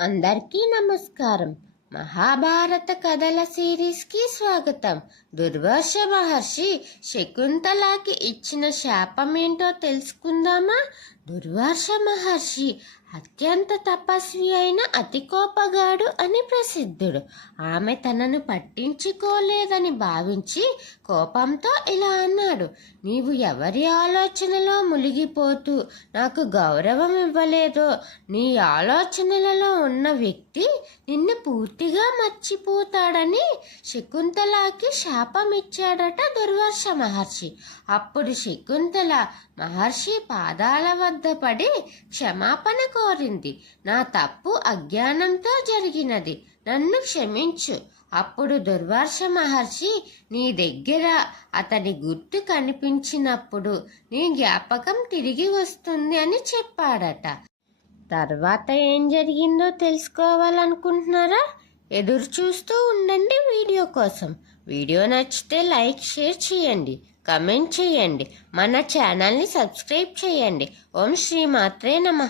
అందరికీ నమస్కారం. మహాభారత కథల సిరీస్కి స్వాగతం. దుర్వర్ష మహర్షి శకుంతలాకి ఇచ్చిన శాపం ఏంటో తెలుసుకుందామా? దుర్వర్ష మహర్షి అత్యంత తపస్వి అయిన అతి కోపగాడు అని ప్రసిద్ధుడు. ఆమె తనను పట్టించుకోలేదని భావించి కోపంతో ఇలా అన్నాడు. నీవు ఎవరి ఆలోచనలో మునిగిపోతూ నాకు గౌరవం ఇవ్వలేదో నీ ఆలోచనలలో ఉన్న వ్యక్తి నిన్ను పూర్తిగా మర్చిపోతాడని శకుంతలాకి శాపం ఇచ్చాడట దుర్వర్ష మహర్షి. అప్పుడు శకుంతల మహర్షి పాదాల వద్ద పడి క్షమాపణ కోరింది. నా తప్పు అజ్ఞానంతో జరిగినది. నన్ను క్షమించు. అప్పుడు దుర్వార్ష మహర్షి నీ దగ్గర అతని గుర్తు కనిపించినప్పుడు నీ జ్ఞాపకం తిరిగి వస్తుంది అని చెప్పాడట. తర్వాత ఏం జరిగిందో తెలుసుకోవాలనుకుంటున్నారా? ఎదురు చూస్తూ ఉండండి వీడియో కోసం. వీడియో నచ్చితే లైక్ షేర్ చేయండి. కమెంట్ చేయండి. మన ఛానల్ని సబ్స్క్రైబ్ చేయండి. ఓం శ్రీ మాత్రే నమ.